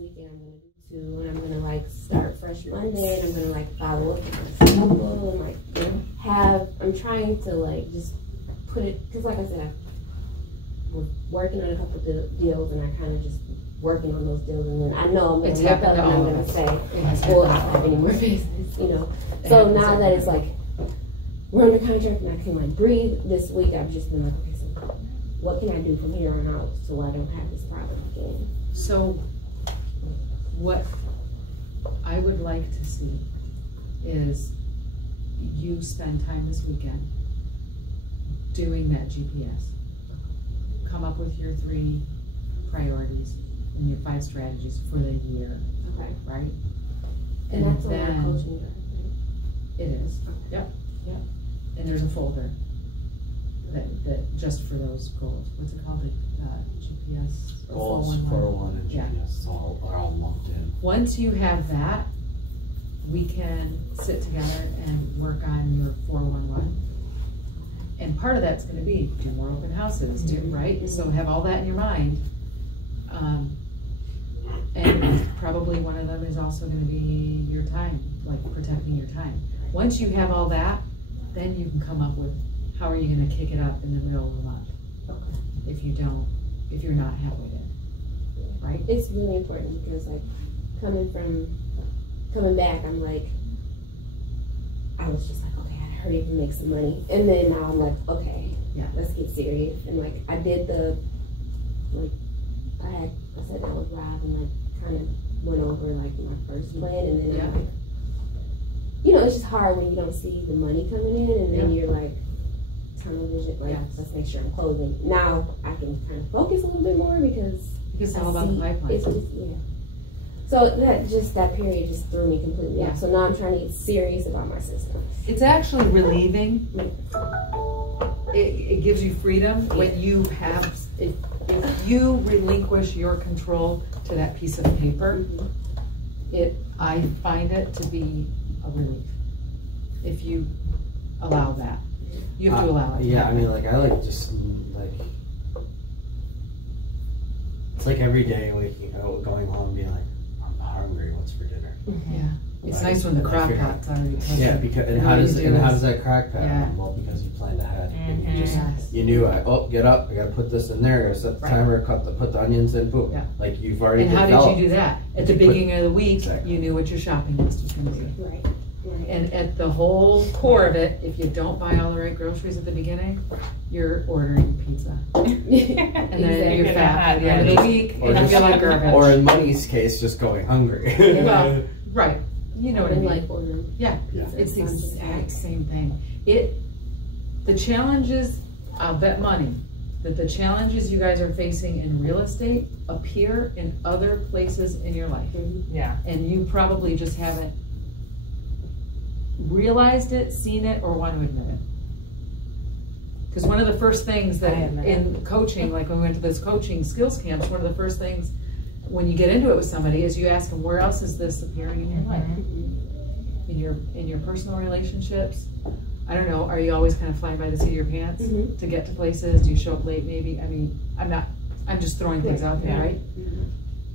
weekend I'm gonna do 2, and I'm gonna like start fresh Monday, and I'm gonna like follow up with my schedule, and like I'm trying to like just put it, because like I said, I was working on a couple deals, and I kind of just working on those deals, and then I know I'm gonna look up and I'm gonna say, well, I don't have any more business, you know. So now that it's like we're under contract and I can like breathe, this week I've just been like, okay, so what can I do from here on out so I don't have this problem again? So what I would like to see is you spend time this weekend doing that GPS. Come up with your 3 priorities and your 5 strategies for the year. Okay. Right? And that's on our coaching drive, right? It is. Okay. Yep. Yep. And there's a folder that just for those goals. What's it called? GPS? Goals, 401 and GPS are all lumped in. Once you have that, we can sit together and work on your 411. And part of that's going to be do more open houses, right? So have all that in your mind. And probably one of them is also going to be your time, like protecting your time. Once you have all that, then you can come up with how are you going to kick it up in the middle of the month. Okay. If you're not halfway there, right? It's really important because like coming back, I'm like, I was just like, okay, I hurry up and make some money, and then now I'm like, okay, yeah, let's get serious. And like I did I sat down with Rob and like kind of went over like my first plan, and then I'm like, you know, it's just hard when you don't see the money coming in, and then you're like, tunnel vision, like let's make sure I'm closing. Now I can kind of focus a little bit more because it's all about the pipeline. It's just So that period just threw me completely off. So now I'm trying to get serious about my system. It's actually relieving. It gives you freedom when you have, if you relinquish your control to that piece of paper, I find it to be a relief. If you allow that. You have to allow it. Yeah, I mean, like, I like just, like, it's like every day waking up, going home, being like, I'm hungry, what's for dinner? Yeah. It's nice when the crock pot's already touching. Yeah, because, how does that crock pot? Yeah. Well, because you planned ahead. And you knew, get up, I gotta put this in there, I gotta set the timer, put the onions in, boom. Yeah. Like, you've already developed. And how did you do that? At the beginning of the week, you knew what your shopping list was gonna be. Right. And at the whole core of it, if you don't buy all the right groceries at the beginning, you're ordering pizza. And then you're fat at the end of the week, and you feel like garbage. Or in Money's case, just going hungry. Well, right. You know what I mean. Like ordering pizza. It's the exact same thing. The challenges, I'll bet money, that the challenges you guys are facing in real estate appear in other places in your life. Yeah. And you probably just haven't realized it, seen it, or want to admit it. Because one of the first things that in coaching, like when we went to those coaching skills camps, one of the first things when you get into it with somebody is you ask them, where else is this appearing in your life? In your personal relationships? I don't know, are you always kind of flying by the seat of your pants to get to places? Do you show up late maybe? I mean, I'm just throwing things out there, right?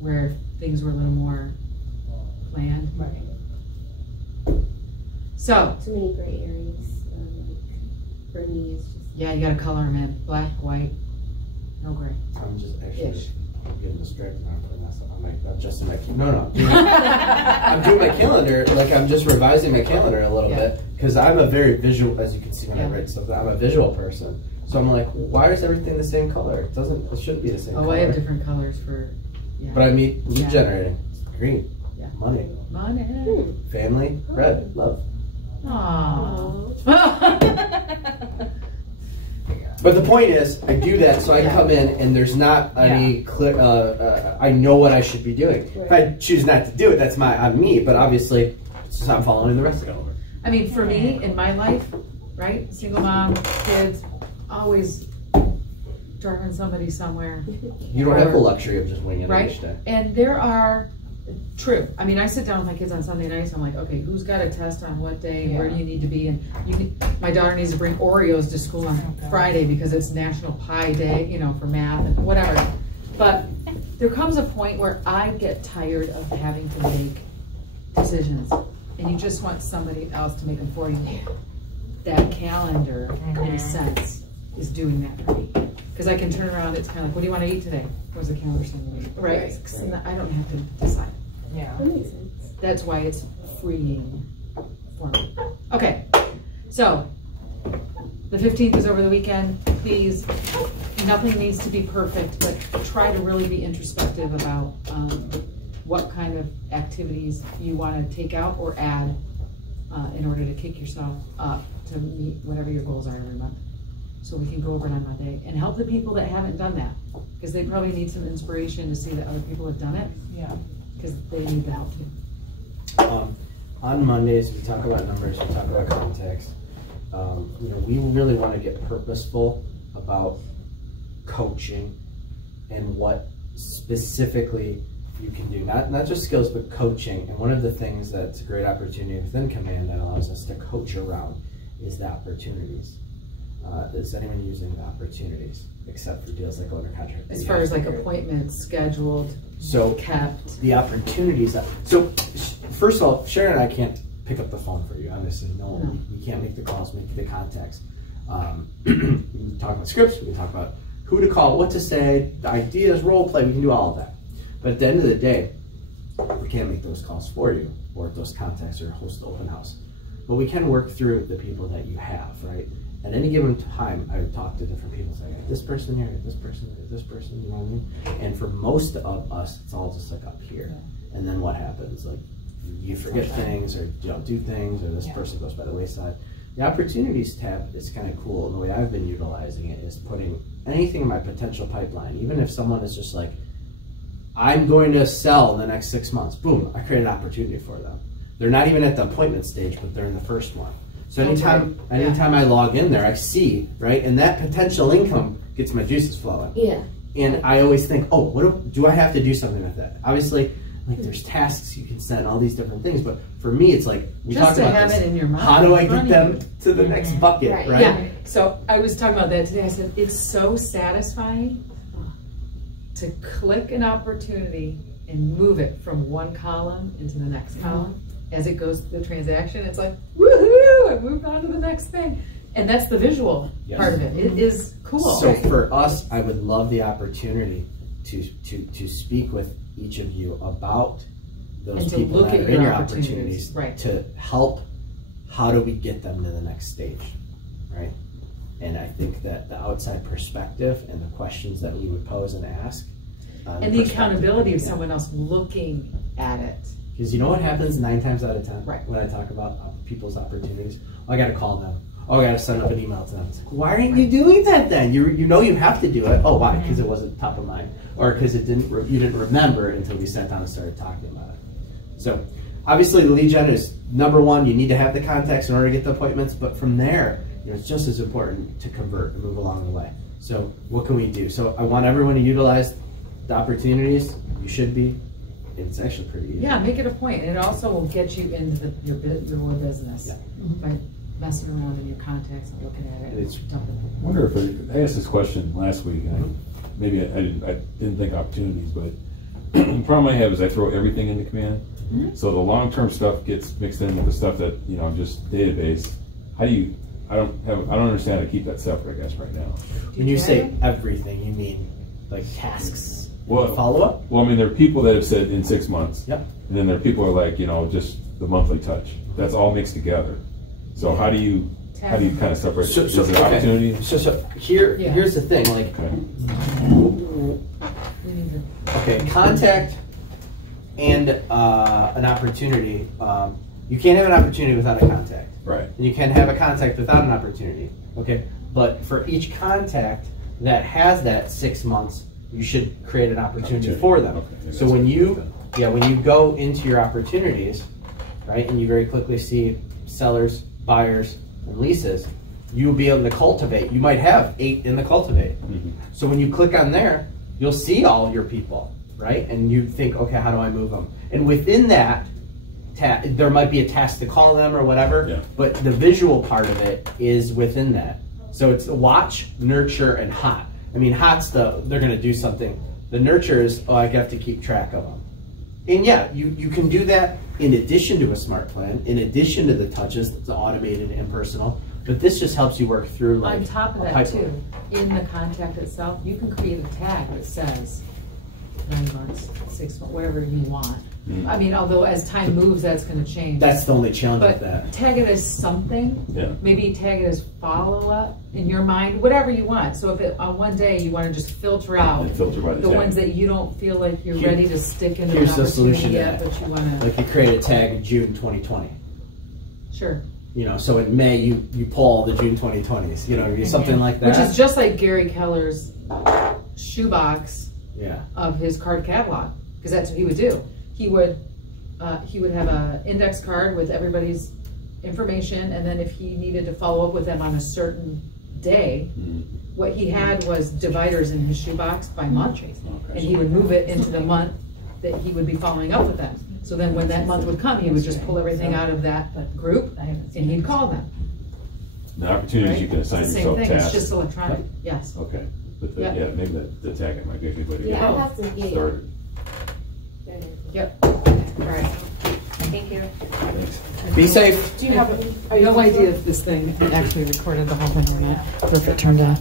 Where things were a little more planned. Right. So too many gray areas. For me, it's just you got to color them in black, white, no gray. I'm just actually getting distracted. I'm putting myself. I'm doing my calendar. Like I'm just revising my calendar a little bit because I'm a very visual. As you can see when I write stuff, I'm a visual person. So I'm like, why is everything the same color? It shouldn't be the same. color. I have different colors for. Yeah. But I mean, lead generating, green, money, family, red, love. Aww. But the point is, I do that so I come in and there's not any clear. I know what I should be doing. If I choose not to do it, that's on me. But obviously, it's just I'm following the rest of it. I mean, for me in my life, right, single mom, kids, always driving somebody somewhere. You don't have the luxury of just winging it each day. And there are. True. I mean, I sit down with my kids on Sunday nights. I'm like, okay, who's got a test on what day? Where do you need to be? And my daughter needs to bring Oreos to school on Friday because it's National Pie Day, you know, for math and whatever. But there comes a point where I get tired of having to make decisions, and you just want somebody else to make them for you. That calendar, in a sense, is doing that for me. Because I can turn around, it's kind of like, what do you want to eat today? What's the calendar saying? Right. I don't have to decide. Yeah. That makes sense. That's why it's freeing for me. Okay, so the 15th is over the weekend. Please, nothing needs to be perfect, but try to really be introspective about what kind of activities you want to take out or add in order to kick yourself up to meet whatever your goals are every month. So we can go over it on Monday and help the people that haven't done that, because they probably need some inspiration to see that other people have done it. Yeah. Because they need the help too. On Mondays, we talk about numbers, we talk about context. You know, we really want to get purposeful about coaching and what specifically you can do. Not just skills, but coaching. And one of the things that's a great opportunity within Command that allows us to coach around is the opportunities. Is anyone using the opportunities except for deals that go under contract? As far as like appointments scheduled, so kept. The opportunities. So first of all, Sharon and I can't pick up the phone for you. Obviously, no. We can't make the calls, make the contacts. We can talk about scripts. We can talk about who to call, what to say, the ideas, role play. We can do all of that. But at the end of the day, we can't make those calls for you or those contacts or host the open house. But we can work through the people that you have, right? At any given time, I would talk to different people. Say, I got this person here, I got this person, I got this person, you know what I mean? And for most of us, it's all just like up here. And then what happens? Like, you forget things, or you don't do things, or this person goes by the wayside. The opportunities tab is kind of cool. And the way I've been utilizing it is putting anything in my potential pipeline. Even if someone is just like, I'm going to sell in the next 6 months, boom, I create an opportunity for them. They're not even at the appointment stage, but they're in the first one. So anytime I log in there, I see, right? And that potential income gets my juices flowing. Yeah. And I always think, oh, do I have to do something with that? Obviously, like there's tasks you can set, all these different things. But for me, it's like, we talked about have this. it in your mind. How do I get them to the next bucket, right? Yeah. So I was talking about that today. I said, it's so satisfying to click an opportunity and move it from one column into the next column. As it goes through the transaction, it's like, woohoo, I moved on to the next thing. And that's the visual part of it. It is cool. So for us, I would love the opportunity to speak with each of you about those people that are in your opportunities, right, to help. How do we get them to the next stage, right? And I think that the outside perspective and the questions that we would pose and ask, and the accountability of someone else looking at it. Because you know what happens 9 times out of 10 right, when I talk about people's opportunities? Oh, I got to call them. Oh, I got to send up an email to them. It's like, why aren't you doing that then? You know you have to do it. Oh, why? Because it wasn't top of mind, or because you didn't remember until we sat down and started talking about it. So obviously the lead gen is number one. You need to have the contacts in order to get the appointments. But from there, it's just as important to convert and move along the way. So what can we do? So I want everyone to utilize the opportunities. You should be. It's actually pretty easy. Yeah, make it a point. And it also will get you into your business by messing around in your contacts and looking at it. I wonder if I asked this question last week. Maybe I didn't think opportunities, but the problem I have is I throw everything into Command. So the long-term stuff gets mixed in with the stuff that, just database. How do you, I don't understand how to keep that separate, I guess, right now. When you say everything, you mean like tasks? Well, follow-up? Well, I mean, there are people that have said in 6 months. Yep. And then there are people who are like, just the monthly touch. That's all mixed together. So how do you kind of separate? So, is it opportunity? So here's the thing, like, okay, contact and an opportunity. You can't have an opportunity without a contact. Right. And you can't have a contact without an opportunity. Okay. But for each contact that has that 6 months, you should create an opportunity for them. Okay. So when you go into your opportunities, right, and you very quickly see sellers, buyers, and leases, you'll be able to cultivate. You might have 8 in the cultivate. So when you click on there, you'll see all your people, right? And you think, okay, how do I move them? And within that, there might be a task to call them or whatever, but the visual part of it is within that. So it's watch, nurture, and hot. I mean, hot's they're going to do something The nurture is, oh, I have to keep track of them. And yeah, you can do that in addition to a smart plan, in addition to the touches, the automated and personal. But this just helps you work through like on top of a that pipeline. too, in the contact itself, you can create a tag that says 9 months, 6 months, whatever you want. I mean, although as time moves, that's going to change. That's the only challenge But with that. tag it as something. Yeah. Maybe tag it as follow-up in your mind, whatever you want. So if it, on one day you want to just filter out And filter by the the tag. ones that you don't feel like you're Here- ready to stick into here's an the solution opportunity to yet, that. but you want to, Like you create a tag June 2020. sure. You know, so in May you pull all the June 2020s. You know, something like that. Which is just like Gary Keller's shoebox yeah. of his card catalog, because that's what he would do. He would have a index card with everybody's information, and then if he needed to follow up with them on a certain day, what he had was dividers in his shoebox by month, and he would move it into the month that he would be following up with them. So then when that month would come, he would just pull everything out of that group, and he'd call them. The opportunities Right? you can assign It's the yourself same thing, tasks. it's just electronic, yes. Okay, but the, Yeah. yeah, maybe the tag might be a good way to get Yeah, I have to get started. Yep. All right. Thank you. Thanks. Be safe. Do you have no idea if this thing actually recorded the whole thing or not, or if it turned off?